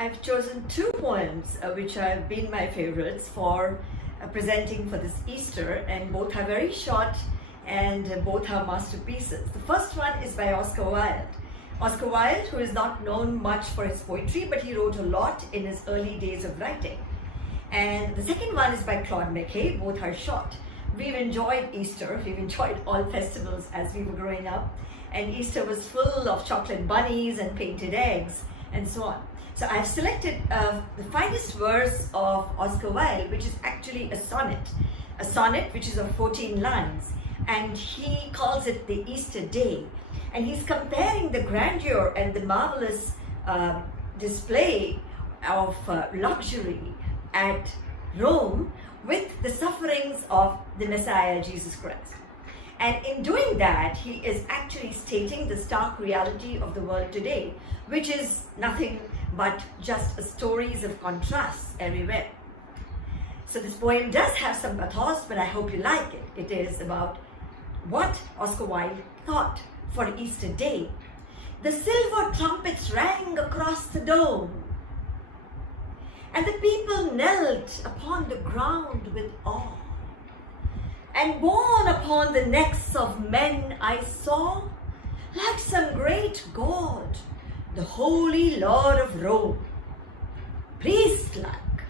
I've chosen two poems which have been my favorites for presenting for this Easter, and both are very short and both are masterpieces. The first one is by Oscar Wilde. Oscar Wilde, who is not known much for his poetry, but he wrote a lot in his early days of writing. And the second one is by Claude McKay. Both are short. We've enjoyed Easter. We've enjoyed all festivals as we were growing up. And Easter was full of chocolate bunnies and painted eggs and so on. So I've selected the finest verse of Oscar Wilde, which is actually a sonnet which is of 14 lines. And he calls it the Easter Day. And he's comparing the grandeur and the marvelous display of luxury at Rome with the sufferings of the Messiah, Jesus Christ. And in doing that, he is actually stating the stark reality of the world today, which is nothing but just stories of contrasts everywhere. So this poem does have some pathos, but I hope you like it. It is about what Oscar Wilde thought for Easter Day. The silver trumpets rang across the dome, and the people knelt upon the ground with awe. And borne upon the necks of men I saw, like some great god, the holy Lord of Rome. Priest-like,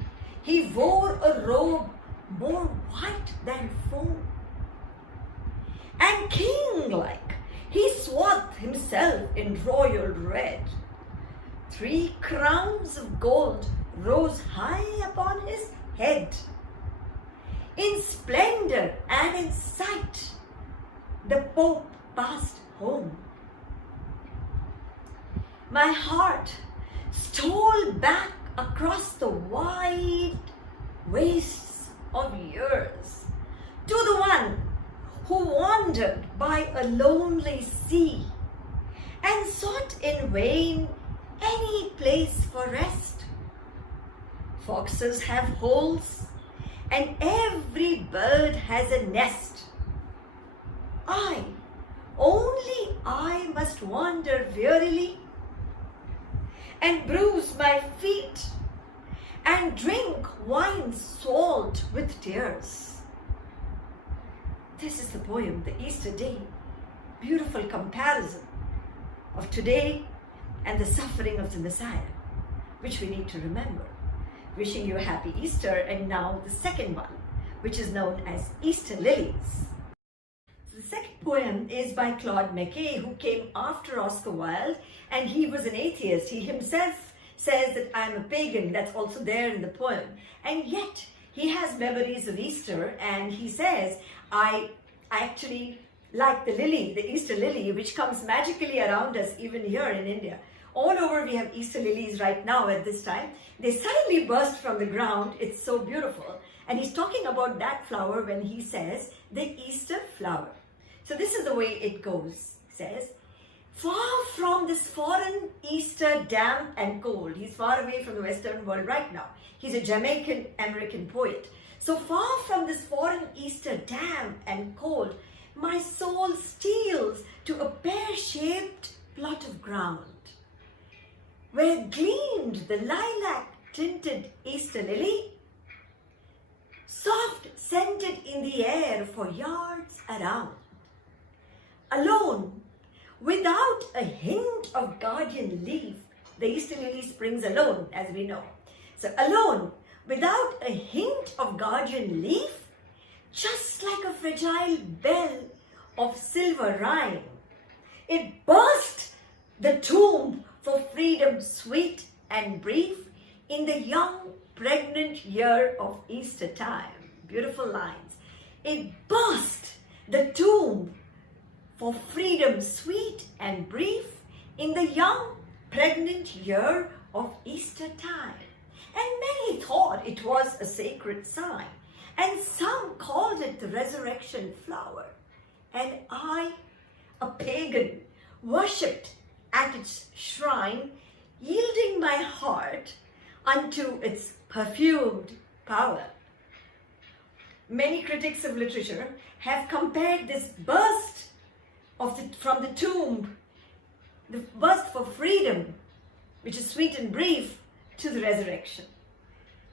he wore a robe more white than foam. And king-like, he swathed himself in royal red. 3 crowns of gold rose high upon his head. In splendor and in sight, the Pope passed home. My heart stole back across the wide wastes of years to the one who wandered by a lonely sea and sought in vain any place for rest. Foxes have holes, and every bird has a nest. Only I must wander wearily and bruise my feet and drink wine salt with tears. This is the poem, The Easter Day. Beautiful comparison of today and the suffering of the Messiah, which we need to remember. Wishing you a happy Easter, and now the second one, which is known as Easter Lilies. The second poem is by Claude McKay, who came after Oscar Wilde, and he was an atheist. He himself says that I'm a pagan. That's also there in the poem. And yet he has memories of Easter, and he says, I actually like the lily, the Easter lily, which comes magically around us even here in India. All over we have Easter lilies right now at this time. They suddenly burst from the ground. It's so beautiful. And he's talking about that flower when he says the Easter flower. So this is the way it goes. It says, far from this foreign Easter damp and cold. He's far away from the Western world right now. He's a Jamaican American poet. So far from this foreign Easter damp and cold, my soul steals to a pear-shaped plot of ground, where gleamed the lilac-tinted Easter lily, soft scented in the air for yards around. Alone, without a hint of guardian leaf, the Easter lily springs alone, as we know. So alone, without a hint of guardian leaf, just like a fragile bell of silver rhyme, it burst the tomb for freedom sweet and brief in the young pregnant year of Easter time. Beautiful lines. It burst the tomb for freedom sweet and brief in the young pregnant year of Easter time. And many thought it was a sacred sign, and some called it the resurrection flower. And I, a pagan, worshipped at its shrine, yielding my heart unto its perfumed power. Many critics of literature have compared this burst from the tomb, the burst for freedom, which is sweet and brief, to the resurrection.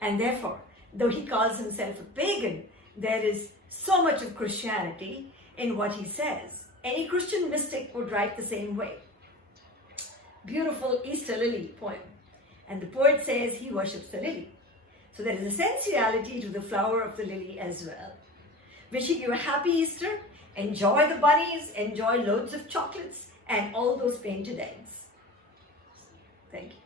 And therefore, though he calls himself a pagan, there is so much of Christianity in what he says. Any Christian mystic would write the same way. Beautiful Easter lily poem. And the poet says he worships the lily. So there is a sensuality to the flower of the lily as well. Wishing you a happy Easter. Enjoy the bunnies, enjoy loads of chocolates and all those painted eggs. Thank you.